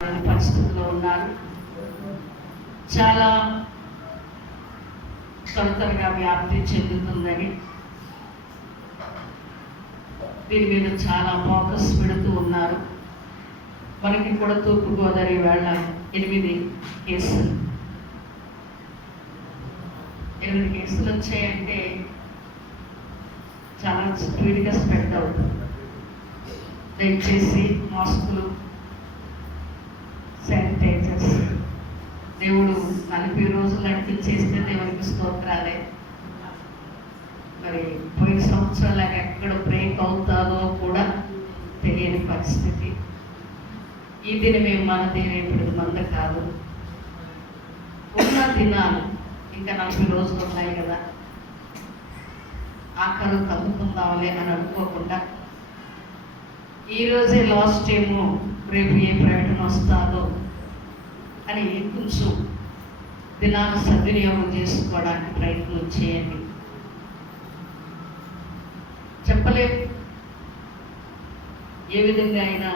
పరిస్థితిలో ఉన్నారు. చాలా త్వరగా వ్యాప్తి చెందుతుందని దీని మీద చాలా ఫోకస్ పెడుతూ ఉన్నారు. మనకి కూడా తూర్పుగోదావరి వేళ 8 కేసులు వచ్చాయంటే చాలా స్పీడ్గా స్ప్రెడ్ అవుతుంది. దయచేసి మాస్కులు, శానిటైజర్స్ దేవుడు 40 రోజులు అనిపించేస్తే దేవునికి స్తోత్రాలే. మరి పోయిన సంవత్సరాలాగా ఎక్కడ బ్రేక్ అవుతాదో కూడా తెలియని పరిస్థితి. ఈ దినమే మన రేపటి మంద కాదు. ఉన్న దినాలు ఇంకా 40 రోజులు ఉన్నాయి కదా, ఆఖరు కలుపుకుందాంలే అని అనుకోకుండా ఈరోజే లాస్ట్ టైము, రేపు ఏ ప్రకటన వస్తుందో అని కొంచెం దినాలు సద్వినియోగం చేసుకోవడానికి ప్రయత్నం చేయండి. చెప్పలేదు ఏ విధంగా అయినా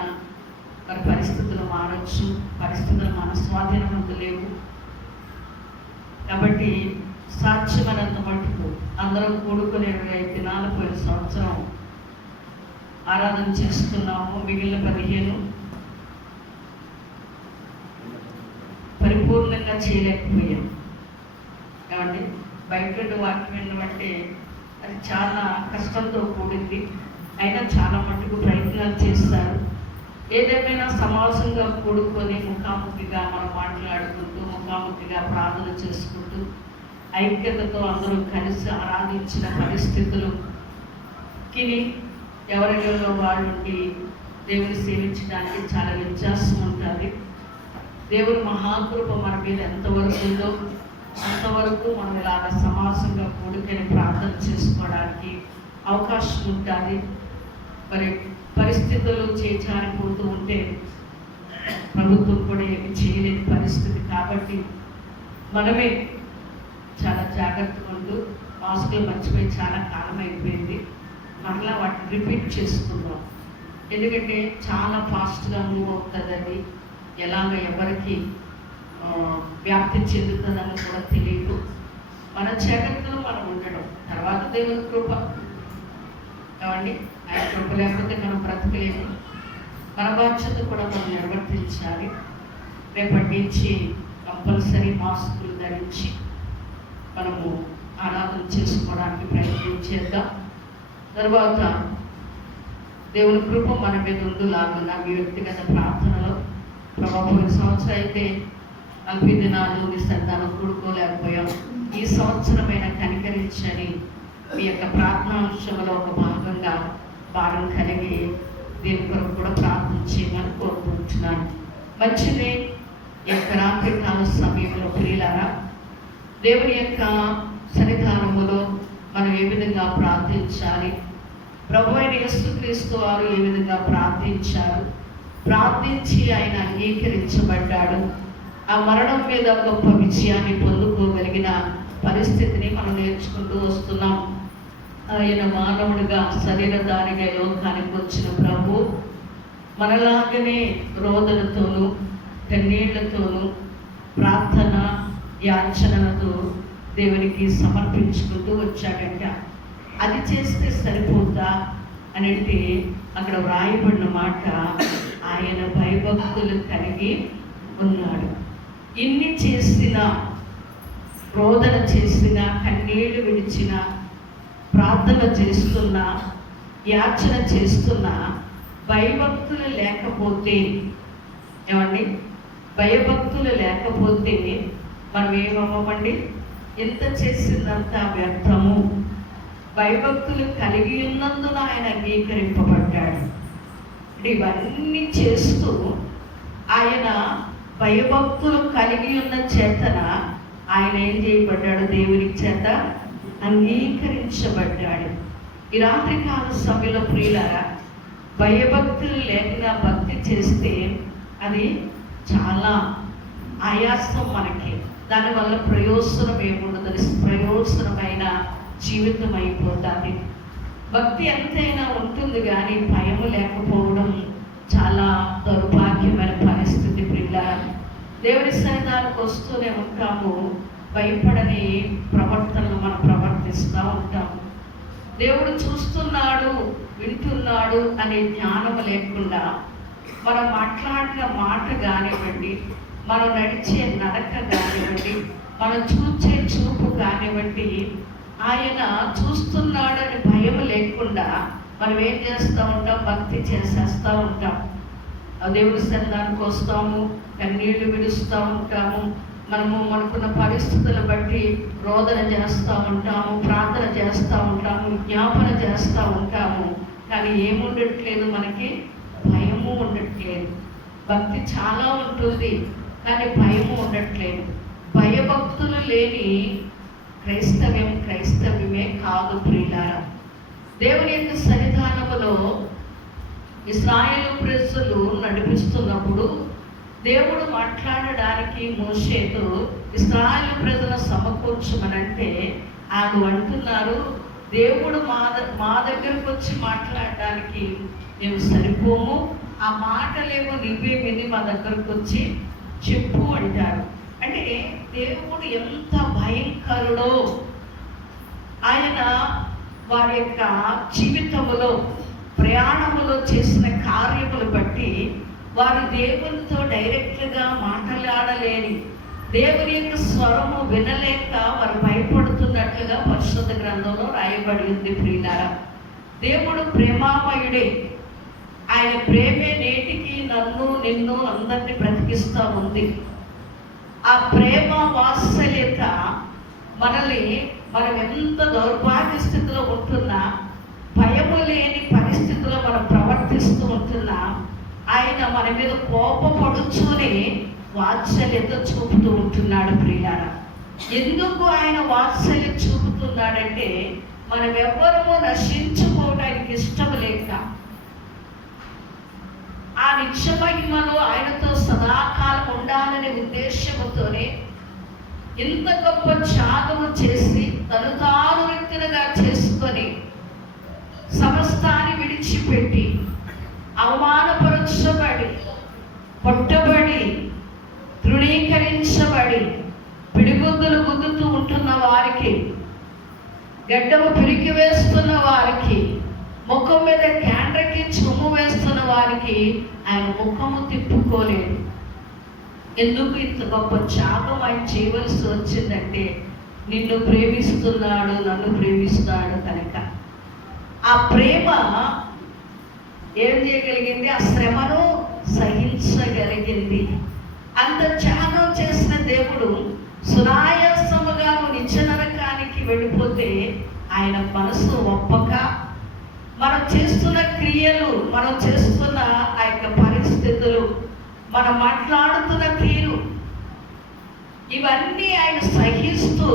మరి పరిస్థితులు మారచ్చు, పరిస్థితులు మన స్వాధీనమంత లేవు. కాబట్టి సాధ్యమైనంత మటుకు అందరం కూడుకునే 25 దినాలు పోయిన సంవత్సరం ఆరాధన చేసుకున్నాము. మిగిలిన 15 పరిపూర్ణంగా చేయలేకపోయాం. కాబట్టి బయట వాక్యం ఏంటంటే అది చాలా కష్టంతో కూడింది. అయినా చాలా మటుకు ప్రయత్నాలు చేస్తారు. ఏదేమైనా సమాజంగా కూడుకొని ముఖాముఖిగా మనం మాట్లాడుకుంటూ, ముఖాముఖిగా ప్రార్థన చేసుకుంటూ, ఐక్యతతో అందరూ కలిసి ఆరాధించిన పరిస్థితులకి ఎవరిలో వాళ్ళుండి దేవుని సేవించడానికి చాలా వ్యత్యాసం ఉంటుంది. దేవుని మహాకృప మన మీద ఎంతవరకు ఉందో అంతవరకు మనం ఇలాగ సమాజంగా కూడుకొని ప్రార్థన చేసుకోవడానికి అవకాశం ఉంటుంది. మరి పరిస్థితులు చేచారిపోతూ ఉంటే ప్రభుత్వం కూడా ఏమి చేయలేని పరిస్థితి. కాబట్టి మనమే చాలా జాగ్రత్తగా ఉంటూ, మాస్కులు మర్చిపోయి చాలా కాలం అయిపోయింది. మరలా వాటిని రిపీట్ చేసుకుందాం. ఎందుకంటే చాలా ఫాస్ట్గా మూవ్ అవుతుంది. అది ఎలాగ ఎవరికి వ్యాప్తి చెందుతుందని కూడా తెలియదు. మన జాగ్రత్తలో మనం ఉండడం, తర్వాత దేవుని కృప కావండి. ఆయన కృప లేకపోతే మనం బ్రతకలేము. మన బాధ్యత కూడా మనం నిర్వర్తించాలి. రేపటి నుంచి కంపల్సరీ మాస్కులు ధరించి మనము ఆరాధన చేసుకోవడానికి ప్రయత్నం చేద్దాం. తర్వాత దేవుని కృప మన మీద ఉండులాగా మీ వ్యక్తిగత ప్రార్థనలో ప్రభావం. సంవత్సరం అయితే 40 దినాలు మీ సంతానం కూడుకోలేకపోయాం. ఈ సంవత్సరమైన కనికరించని మీ యొక్క ప్రార్థనాంశంలో ఒక భాగంగా భారం కలిగి దీని కొరకు కూడా ప్రార్థన చేయమని కోరుకుంటున్నాను. మంచిది. ఈ యొక్క రాత్రికాల సమయంలో ప్రియులారా, దేవుని యొక్క సన్నిధానములో మనం ఏ విధంగా ప్రార్థించాలి, ప్రభు అయిన యేసుక్రీస్తు వారు ఏ విధంగా ప్రార్థించారు, ప్రార్థించి ఆయన అంగీకరించబడ్డాడు, ఆ మరణం మీద గొప్ప విజయాన్ని పొందుకోగలిగిన పరిస్థితిని మనం నేర్చుకుంటూ వస్తున్నాం. ఆయన మానవుడిగా శరీరధారిగా లోకానికి వచ్చిన ప్రభు మనలాగనే రోదనతోనూ కన్నీళ్లతోనూ ప్రార్థన యాచనలతో దేవునికి సమర్పించుకుంటూ వచ్చాడంట. అది చేస్తే సరిపోతా అనేది అక్కడ వ్రాయబడిన మాట. ఆయన భయభక్తులు కలిగి ఉన్నాడు. ఇన్ని చేసిన, రోదన చేసిన, కన్నీళ్లు విడిచిన, ప్రార్థన చేస్తున్న, యాచన చేస్తున్న భయభక్తులు లేకపోతే, ఏమండి, భయభక్తులు లేకపోతే మనం ఏమవ్వమండి? ఎంత చేసిందంతా వ్యర్థము. భయభక్తులు కలిగి ఉన్నందున ఆయన అంగీకరింపబడ్డాడు. ఇవన్నీ చేస్తూ ఆయన భయభక్తులు కలిగి ఉన్న చేతన ఆయన ఏం చేయబడ్డాడు? దేవుని చేత అంగీకరించబడ్డాడు. ఈ రాత్రికాల సమయంలో ప్రియులారా, భయభక్తులు లేకుండా భక్తి చేస్తే అది చాలా ఆయాసం మనకి. దానివల్ల ప్రయోజనం ఏముండదు, ప్రయోజనమైన జీవితం అయిపోతుంది. భక్తి ఎంతైనా ఉంటుంది కానీ భయం లేకపోవడం చాలా దౌర్భాగ్యమైన పరిస్థితి. దేవుని సన్నిధానికి వస్తూనే ఉంటాము, భయపడని ప్రవర్తనలు మనం ప్రవర్తిస్తూ ఉంటాము. దేవుడు చూస్తున్నాడు, వింటున్నాడు అనే జ్ఞానం లేకుండా మనం మాట్లాడిన మాట కానివ్వండి, మనం నడిచే నడక కానివ్వండి, మనం చూచే చూపు కానివ్వండి, ఆయన చూస్తున్నాడని భయం లేకుండా మనం ఏం చేస్తూ ఉంటాం? భక్తి చేసేస్తూ ఉంటాం. ఆ దేవుడి సన్నిధానికి వస్తాము, కన్నీళ్లు విడుస్తూ ఉంటాము, మనము మనకున్న పరిస్థితులను బట్టి రోదన చేస్తూ ఉంటాము, ప్రార్థన చేస్తూ ఉంటాము, జ్ఞాపన చేస్తూ ఉంటాము. కానీ ఏముండట్లేదు, మనకి భయము ఉండట్లేదు. భక్తి చాలా ఉంటుంది కానీ భయము ఉండట్లేదు. భయభక్తులు లేని క్రైస్తవ్యమే కాదు ప్రియులారా. దేవుని యొక్క సన్నిధానములో ఇశ్రాయేలు ప్రజలు నడిపిస్తున్నప్పుడు దేవుడు మాట్లాడడానికి మోషేతో ఇశ్రాయేలు ప్రజలను సమకూర్చమనంటే వాళ్ళు అంటున్నారు, దేవుడు మా దగ్గరకు వచ్చి మాట్లాడడానికి మేము సరిపోము, ఆ మాటలేమో నువ్వే విని మా దగ్గరకు వచ్చి చెప్పు అంటారు. అంటే దేవుడు ఎంత భయంకరుడో ఆయన వారి యొక్క జీవితంలో ప్రయాణములో చేసిన కార్యములు బట్టి వారు దేవునితో డైరెక్ట్గా మాట్లాడలేని, దేవుని యొక్క స్వరము వినలేక వారు భయపడుతున్నట్లుగా పరిశుద్ధ గ్రంథంలో రాయబడి ఉంది ప్రియులారా. దేవుడు ప్రేమామయుడే. ఆయన ప్రేమే నేటికి నన్ను నిన్ను అందరినీ బ్రతికిస్తూ ఉంది. ఆ ప్రేమ వాత్సల్యత మనల్ని మనం ఎంత దౌర్భాగ్య స్థితిలో ఉంటున్నా, భయము లేని పరిస్థితిలో మనం ప్రవర్తిస్తూ ఉంటున్నా, ఆయన మన మీద కోపపడుచునే వాత్సల్యత చూపుతూ ఉంటున్నాడు ప్రియులారా. ఎందుకు ఆయన వాత్సల్యం చూపుతున్నాడంటే మనం ఎవరూ నశించుకోవడానికి ఇష్టం లేక, ఆ నిత్య మహిమలో ఆయనతో సదాకాలం ఉండాలనే ఉద్దేశంతోనే ఇంత గొప్ప త్యాగము చేసి తను తాను వ్యక్తులుగా చేసుకొని సమస్తాన్ని విడిచిపెట్టి అవమానపరచబడి, కొట్టబడి, తృణీకరించబడి, పిడిగుద్దులు గుద్దుతూ ఉంటున్న వారికి, గడ్డము పిరికి వేస్తున్న వారికి, ముఖం మీద క్యాండ్రకి చుమ్ము వేస్తున్న వారికి ఆయన ముఖము తిప్పుకోలేదు. ఎందుకు ఇంత గొప్ప త్యాగం ఆయన చేయవలసి వచ్చిందంటే నిన్ను ప్రేమిస్తున్నాడు, నన్ను ప్రేమిస్తాడు కనుక. ఆ ప్రేమ ఏం చేయగలిగింది? ఆ శ్రమను సహించగలిగింది. అంత త్యాగం చేసిన దేవుడు సునాయాసముగా నిత్య నరకానికి వెళ్ళిపోతే ఆయన మనసు ఒప్పక, మనం చేస్తున్న క్రియలు, మనం చేస్తున్న ఆ యొక్క పరిస్థితులు, మనం మాట్లాడుతున్న తీరు, ఇవన్నీ ఆయన సహిస్తూ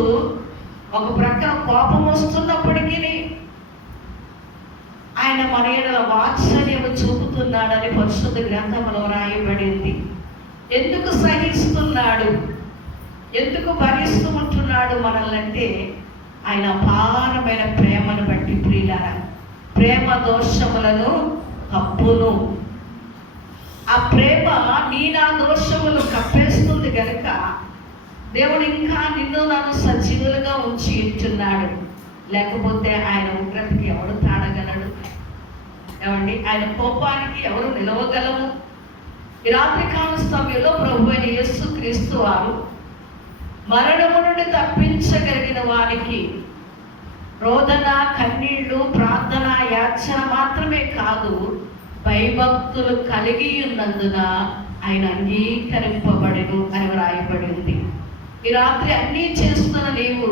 ఒక ప్రక్కన కోపం వస్తున్నప్పటికీ ఆయన మన ఎడల వాత్సల్యము చూపుతున్నాడని పరిశుద్ధ గ్రంథంలో రాయబడింది. ఎందుకు సహిస్తున్నాడు, ఎందుకు భరిస్తూ ఉంటున్నాడు మనల్ని అంటే ఆయన అపారమైన ప్రేమను బట్టి ప్రియులారా. ప్రేమ దోషములను కప్పును. ఆ ప్రేమ నా దోషములు కప్పేస్తుంది కనుక దేవుడు ఇంకా నిన్ను నన్ను సజీవులుగా ఉంచి ఇచ్చున్నాడు. లేకపోతే ఆయన ఉగ్రతకి ఎవడు తాడగలడు? ఏమండి, ఆయన కోపానికి ఎవరు నిలవగలము? ఈ రాత్రికాల సమయంలో ప్రభు అయిన యేసుక్రీస్తు వారు మరణము నుండి తప్పించగలిగిన వారికి రోదన, కన్నీళ్లు, ప్రార్థన, యాచన మాత్రమే కాదు, భయభక్తులు కలిగి ఉన్నందున ఆయన అంగీకరింపబడెను అని రాయబడింది. ఈ రాత్రి అన్నీ చేస్తున్న నీవు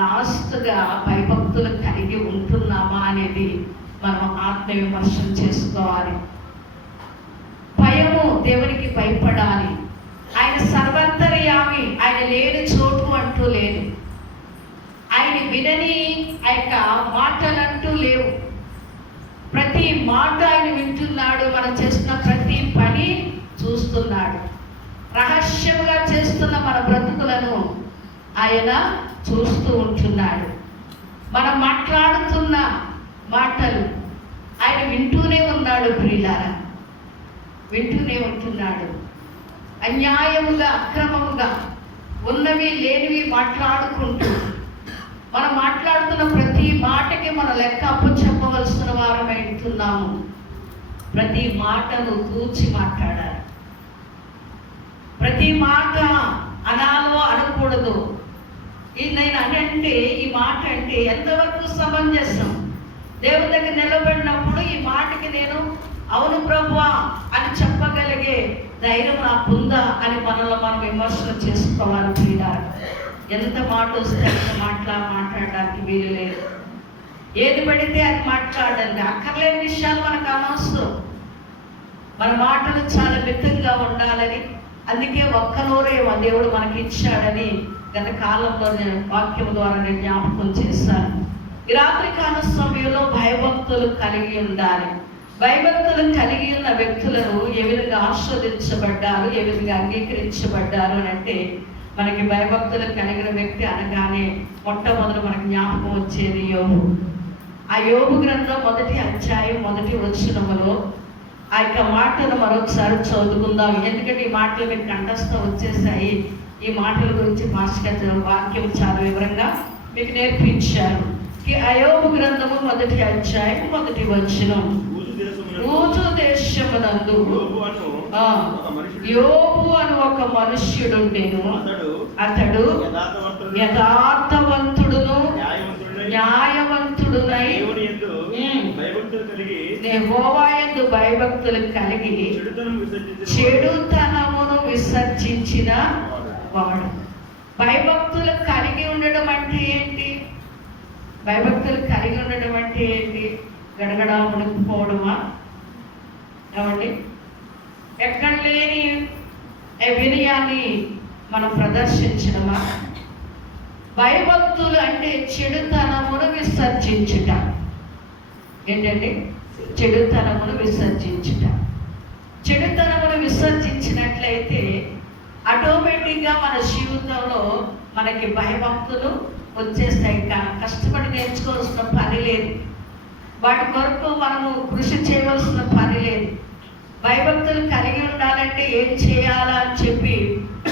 లాస్ట్గా భయభక్తులు కలిగి ఉంటున్నామా అనేది మనం ఆత్మవిమర్శన చేసుకోవాలి. భయము, దేవునికి భయపడాలి. ఆయన సర్వంతర్యామి, ఆయన లేని చోటు అంటూ లేదు. ఆయన వినని ఆ యొక్క మాటలంటూ లేవు. ప్రతి మాట ఆయన వింటున్నాడు. మనం చేస్తున్న ప్రతి పని చూస్తున్నాడు. రహస్యంగా చేస్తున్న మన బ్రతుకులను ఆయన చూస్తూ ఉంటున్నాడు. మనం మాట్లాడుతున్న మాటలు ఆయన వింటూనే ఉన్నాడు ప్రియులారా, వింటూనే ఉంటున్నాడు. అన్యాయముగా అక్రమముగా ఉన్నవి లేనివి మాట్లాడుకుంటూ మనం మాట్లాడుతున్న ప్రతి మాటకి మన లెక్క అప్పచెప్పవలసిన వారమై ఉంటున్నాము. ప్రతి మాటను తూచి మాట్లాడాలి. ప్రతి మాట అనాలో అనకూడదు. ఇది నేను అంటే ఈ మాట అంటే ఎంతవరకు సమంజసం? దేవుని దగ్గర నిలబడినప్పుడు ఈ మాటకి నేను అవును ప్రభువా అని చెప్పగలిగే ధైర్యం నాకుందా అని మనలో మనం విమర్శలు చేసుకోవాలి. ప్రియులారా, ఎంత మాట వస్తే అంత మాట్లాడడానికి వీలు లేదు. ఏది పడితే అది మాట్లాడండి. అక్కర్లేని విషయాలు మనకు అనవసరం. మన మాటలు చాలా మితంగా ఉండాలని, అందుకే ఒక్క నోరే దేవుడు మనకి ఇచ్చాడని గత కాలంలో నేను వాక్యం ద్వారా నేను జ్ఞాపకం చేశాను. ఈ రాత్రి కాల సమయంలో భయభక్తులు కలిగి ఉండాలి. భయభక్తులు కలిగి ఉన్న వ్యక్తులను ఏ విధంగా ఆస్వాదించబడ్డారు, ఏ విధంగా అంగీకరించబడ్డారు అని అంటే, మనకి భయభక్తులు కలిగిన వ్యక్తి అనగానే మొట్టమొదటి మనకు జ్ఞాపకం వచ్చేది యోబు. ఆ యోబు గ్రంథం 1వ అధ్యాయం 1వ వచనములో ఆ యొక్క మాటను మరొకసారి చదువుకుందాం. ఎందుకంటే ఈ మాటలు మీకు కంఠస్థం వచ్చేసాయి. ఈ మాటల గురించి మాస్టర్ వాక్యం చాలా వివరంగా మీకు నేర్పించారు. యోబు గ్రంథము 1వ అధ్యాయం 1వ వచనం. ఊజు దేశమునందు యోబు అను ఒక మనుష్యుడుండెను. అతడు యథార్థవంతుడును న్యాయవంతుడునై యెహోవా యందు భయభక్తులు కలిగి చెడుతనమును విసర్జించిన వాడు. భయభక్తులు కలిగి ఉండడం అంటే ఏంటి? భయభక్తులు కలిగి ఉండడం అంటే ఏంటి? గడగడా మునిగిపోవడమా? ఏమండి, ఎక్కడ లేని వినయాన్ని మనం ప్రదర్శించడమా? భయభక్తులు అంటే చెడుతనమును విసర్జించుట. ఏంటండి? చెడుతనమును విసర్జించుట. చెడుతనమును విసర్జించినట్లయితే ఆటోమేటిక్గా మన జీవితంలో మనకి భయభక్తులు వచ్చేస్తాయి. కష్టపడి నేర్చుకోవాల్సిన పని లేదు. వాటి కొరకు మనము కృషి చేయవలసిన పని లేదు. భయభక్తులు కలిగి ఉండాలంటే ఏం చేయాలా అని చెప్పి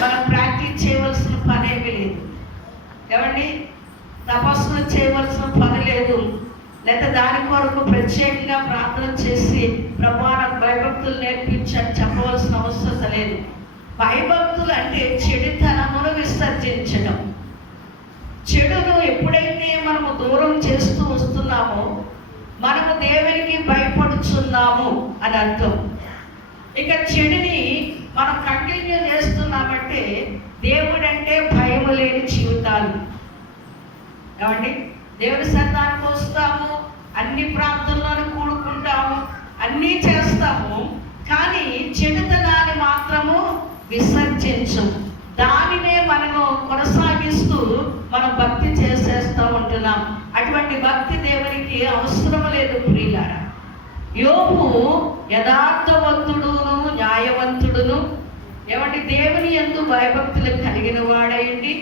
మనం ప్రాక్టీస్ చేయవలసిన పని ఏమీ లేదు. ఏమండి, తపస్సులు చేయవలసిన పని లేదు. లేదా దాని కొరకు ప్రత్యేకంగా ప్రార్థన చేసి ప్రభువా నాకు భయభక్తులు నేర్పించని చెప్పవలసిన అవసరం లేదు. భయభక్తులు అంటే చెడుతనమును విసర్జించడం. చెడును ఎప్పుడైతే మనము దూరం చేస్తూ వస్తున్నామో మనము దేవునికి భయపడుచున్నాము అని అర్థం. ఇక చెడుని మనం కంటిన్యూ చేస్తున్నామంటే దేవుడంటే భయము లేని జీవితాలు. కాబట్టి దేవుని సన్నిధానికి వస్తాము, అన్ని ప్రాంతాల్లోనూ కూడుకుంటాము, అన్నీ చేస్తాము, కానీ చెడుతనాన్ని మాత్రము విసర్జించము. దానినే మనము కొనసాగిస్తూ మనం భక్తి చేసేస్తూ ఉంటున్నాం. అటువంటి భక్తి దేవునికి అవసరం లేదు. ప్రియులారా, యోబు యథార్థవంతుడును న్యాయవంతుడును, ఏమంటే దేవుని యందు భయభక్తులు కలిగిన వాడైంది.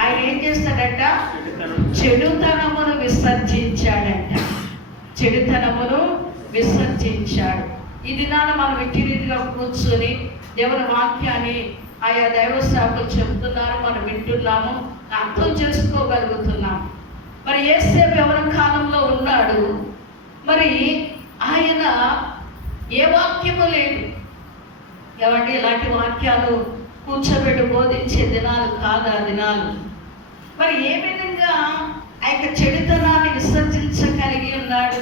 ఆయన ఏం చేస్తాడంట? చెడుతనమును విసర్జించాడంట. చెడుతనమును విసర్జించాడు. ఈ దినాన మనం ఇట్టి రీతిగా కూర్చొని దేవుని వాక్యాన్ని ఆయా దైవ సేవకులు చెబుతున్నారు, మనం వింటున్నాము, అర్థం చేసుకోగలుగుతున్నాం. మరి యేసేపు ఎవరి కాలంలో ఉన్నాడు? మరి ఆయన ఏ వాక్యము లేదు. ఏమంటే ఇలాంటి వాక్యాలు కూర్చోబెట్టి బోధించే దినాలు కాదు ఆ దినాలు. మరి ఏ విధంగా ఆ యొక్క చెడుతనాన్ని విసర్జించగలిగి ఉన్నాడు?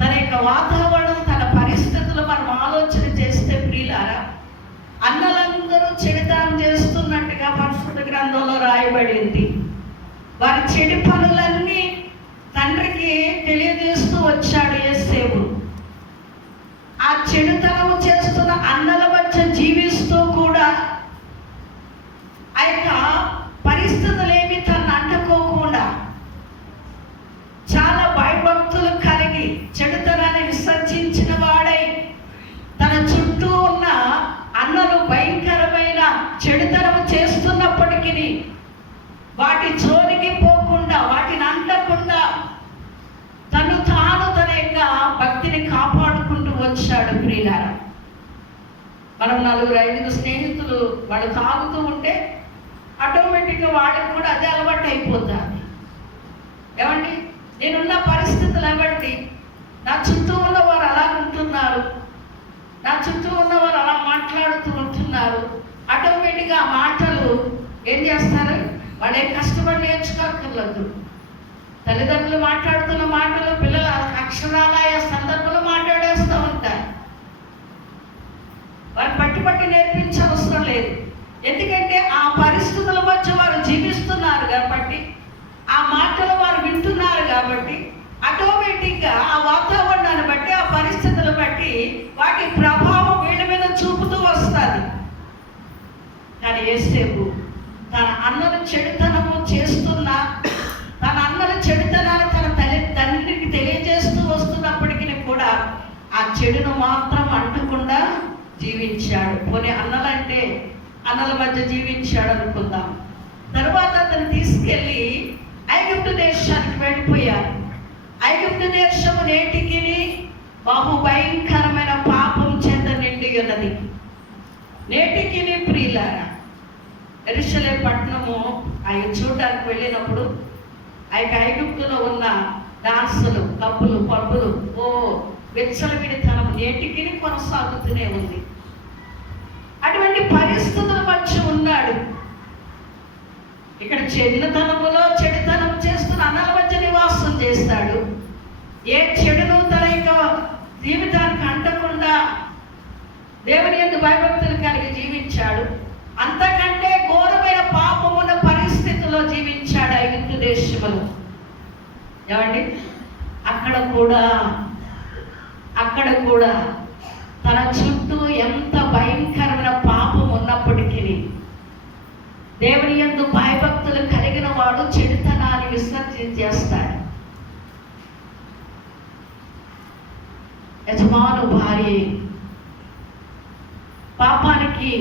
తన యొక్క వాతావరణం, తన పరిస్థితులు మనం ఆలోచన చేస్తే ప్రియులారా, అన్నలందరూ చెడుతనం చేస్తున్నట్టుగా పరిశుద్ధ గ్రంథంలో రాయబడింది. వారి చెడు పనులన్నీ తండ్రికి తెలియజేస్తూ వచ్చాడు యేసేపు. ఆ చెడుతనము చేస్తున్న అన్నల మధ్య జీవిస్తూ కూడా ఆ యొక్క పరిస్థితులేమి తను అంటుకోకుండా చాలా భయభక్తులు కలిగి చెడుతనాన్ని విసర్జించిన వాడై, తన చుట్టూ ఉన్న అన్నలు భయంకరమైన చెడుతనము చేస్తున్నప్పటికీ వాటి జోలికి పోకుండా, వాటిని అంటకుండా తను తాను తన యొక్క భక్తిని కాపాడుకుంటూ వచ్చాడు. ప్రియులారా, మనం 4-5 స్నేహితులు వాళ్ళు తాగుతూ ఉంటే ఆటోమేటిక్గా వాళ్ళకి కూడా అదే అలవాటు అయిపోతుంది. ఏమండి, నేనున్న పరిస్థితులు బట్టి నా చుట్టూ ఉన్నవారు అలా ఉంటున్నారు, నా చుట్టూ ఉన్నవారు అలా మాట్లాడుతూ ఉంటున్నారు. ఆటోమేటిక్గా ఆ మాటలు ఏం చేస్తారు, వాళ్ళే కష్టపడి నేర్చుకోక్కర్లేదు. తల్లిదండ్రులు మాట్లాడుతున్న మాటలు పిల్లల అక్షరాలయ సందర్భంలో మాట్లాడేస్తూ ఉంటారు. వారు పట్టి నేర్పించవసరం లేదు. ఎందుకంటే ఆ పరిస్థితుల మధ్య వారు జీవిస్తున్నారు కాబట్టి, ఆ మాటలు వారు వింటున్నారు కాబట్టి ఆటోమేటిక్గా ఆ వాతావరణాన్ని బట్టి, ఆ పరిస్థితులను బట్టి వాటి ప్రభావం వీళ్ళ మీద చూపుతూ వస్తుంది. కానీ యేసేపు తన అన్నలు చెడుతనము చేస్తున్నా, తన అన్నల చెడుతనాన్ని తన తండ్రికి తెలియజేస్తూ వస్తున్నప్పటికీ కూడా ఆ చెడును మాత్రం అంటకుండా జీవించాడు. పోనీ అన్నలంటే అన్నల మధ్య జీవించాడు అనుకుందాం. తర్వాత అతను తీసుకెళ్ళి ఐగుప్తు దేశానికి వెళ్ళిపోయారు. ఐగుప్తు దేశము నేటికి బహు భయంకరమైన పాపం చేత నిండి ఉన్నది. నేటికి ప్రియులారా, యెరూషలేము పట్టణము ఆయన చూడడానికి వెళ్ళినప్పుడు ఐగుప్తులో ఉన్న డాన్సులు, కప్పులు, పబ్బులు, విచ్చలవిడితనం నేటికి కొనసాగుతూనే ఉంది. అటువంటి పరిస్థితుల మధ్య ఉన్నాడు. ఇక్కడ చిన్నతనములో చెడుతనం చేస్తున్న అన్నల మధ్య నివాసం చేస్తాడు. ఏ చెడును తన యొక్క జీవితానికి అంటకుండా దేవుని యందు భయభక్తులు కలిగి జీవించాడు. అంతకంటే ఘోరమైన పాపమున్న పరిస్థితుల్లో జీవించాడు ఐగుప్తు దేశంలో. ఏమండి, అక్కడ కూడా తన చుట్టూ ఎంత భయంకరమైన పాపం ఉన్నప్పటికీ దేవుని యందు భయభక్తులు కలిగిన వాడు చెడుతనాన్ని విసర్జించేస్తాడు. యజమాను భార్య పాపానికి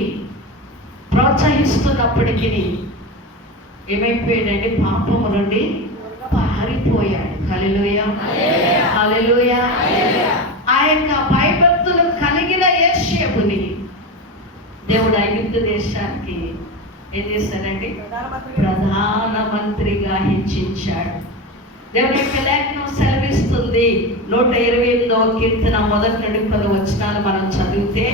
ప్రోత్సహిస్తున్నప్పటికీ ఏమైపోయాడండి, పాపము నుండి పారిపోయాడు. హల్లెలూయా, హల్లెలూయా. ఆ యొక్క భయభక్తులు కలిగిన యేసేపుని దేవుడు ఐగుప్తు దేశానికి ఏం చేశాడండి, ప్రధానమంత్రిగా హెచ్చించాడు. దేవుని యొక్క లేఖనం సెలవిస్తుంది. 128వ కీర్తన 1-10 వచనాలు మనం చదివితే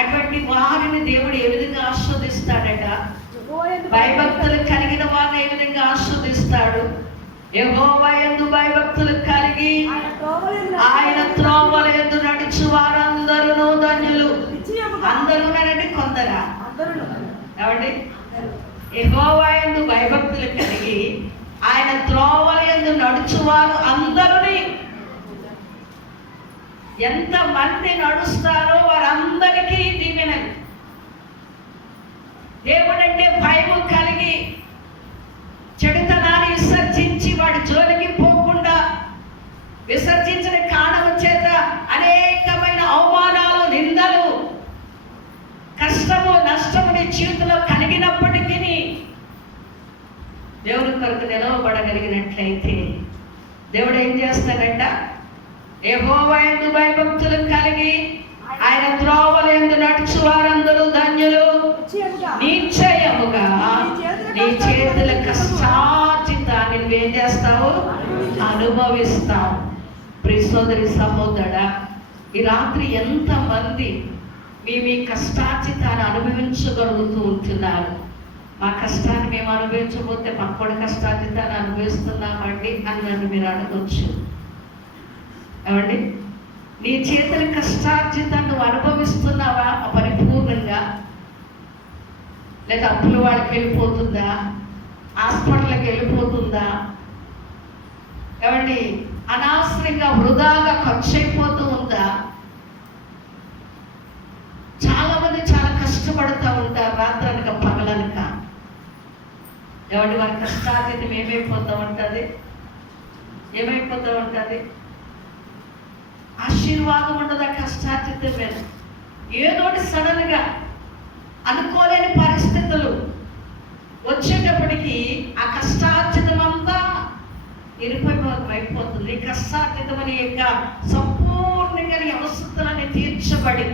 అటువంటి వారిని దేవుడు ఏ విధంగా ఆస్వాదిస్తాడట, భయభక్తులు కలిగిన వారిని ఏ విధంగా ఆస్వాదిస్తాడు. యెహోవా యందు భయభక్తులు కలిగి ఆయన త్రోవల యందు నడుచు వారందరూ ధన్యులు. అందరూ నండి, కొందరా? ఏమండి, యెహోవా యందు భయభక్తులు కలిగి ఆయన త్రోవల యందు నడుచువారు అందరినీ, ఎంతమంది నడుస్తారో వారందరికీ దీవెనలు. దేవుడంటే భయము కలిగి చెడుతనాన్ని విసర్జించి వాడి జోలికి పోకుండా, విసర్జించిన కారణం చేత అనేకమైన అవమానాలు, నిందలు, కష్టము, నష్టము నీ జీవితంలో కలిగినప్పటికీ దేవుని కొరకు నిలవబడగలిగినట్లయితే దేవుడు ఏం చేస్తాడంట, యెహోవా యందు భయభక్తులు కలిగి ఆయన త్రోవల యందు నడుచు వారందరూ ధన్యులు. నిశ్చయముగా నీ చేతుల కష్టార్జితాన్ని నువ్వేం చేస్తావు, అనుభవిస్తావు. ప్రియ సోదరి సహోదరుడా, ఈ రాత్రి ఎంతమంది మీ కష్టార్జితాన్ని అనుభవించగలుగుతూ ఉంటున్నారు? మా కష్టాన్ని మేము అనుభవించకపోతే పక్కడి కష్టార్జితాన్ని అనుభవిస్తున్నామండి అని నన్ను మీరు అడగొచ్చు. ఏమండి, నీ చేతుల కష్టార్జితాన్ని నువ్వు అనుభవిస్తున్నావా పరిపూర్ణంగా? లేదా అప్పుల వాళ్ళకి వెళ్ళిపోతుందా? హాస్పిటల్కి వెళ్ళిపోతుందా? ఏమండి, అనవసరంగా వృధాగా ఖర్చు అయిపోతూ ఉందా? చాలా మంది చాలా కష్టపడుతూ ఉంటారు, రాత్రనక పగలనక. ఏమండి, వారి కష్టార్జితం ఏమైపోతూ ఉంటుంది? ఆశీర్వాదం ఉండదు ఆ కష్టార్జితం మీద. ఏదోటి సడన్గా అనుకోలేని పరిస్థితులు వచ్చేటప్పటికి ఆ కష్టార్జితం అంతా అయిపోతుంది. కష్టార్జితం అనే యొక్క సంపూర్ణంగా అవసరాలన్నీ తీర్చబడి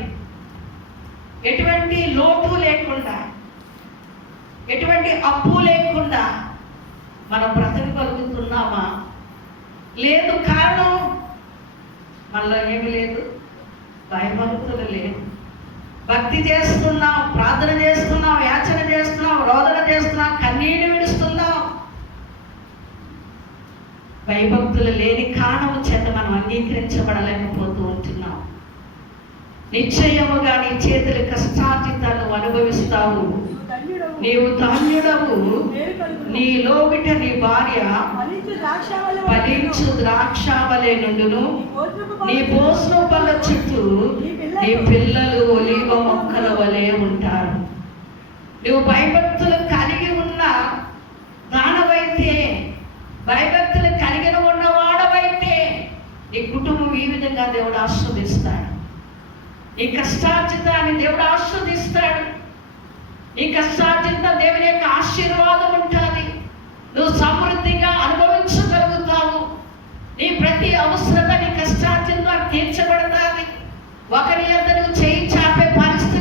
ఎటువంటి లోటు లేకుండా, ఎటువంటి అప్పు లేకుండా మనం బ్రతకగలుగుతున్నామా? లేదు. కారణం మనలో ఏమి లేదు, భయభక్తులు లేదు. భక్తి చేస్తున్నాం, ప్రార్థన చేస్తున్నాం, యాచన చేస్తున్నాం, రోదన చేస్తున్నాం, కన్నీళ్ళు విడుస్తున్నాం. భయభక్తులు లేని కారణం చేత మనం అంగీకరించబడలేకపోతూ ఉంటున్నాం. నిశ్చయముగా నీ చేతుల కష్టార్జితాలు అనుభవిస్తావు. నీవు ధాన్యుడవు, నీ లోగిట నీ భార్య ఫలించు ద్రాక్షావలే నుండును, నీ భోజన పళ్ళ చుట్టూ నీ పిల్లలు ఒలీవ మొక్కల వలె ఉంటారు. నువ్వు భయభక్తులు కలిగి ఉన్న దానవైతే, భయభక్తులు కలిగిన ఉన్నవాడవైతే నీ కుటుంబం ఈ విధంగా దేవుడు ఆస్వాదిస్తాడు. నీ కష్టార్జితాన్ని దేవుడు ఆస్వాదిస్తాడు. నీ కష్టార్జిత దేవుని యొక్క ఆశీర్వాదం ఉంటుంది. నువ్వు సమృద్ధిగా అనుభవించగలుగుతావు. నీ ప్రతి అవసరత నీ కష్టార్జిత తీర్చబడతాది. ఒకరి యొద్ద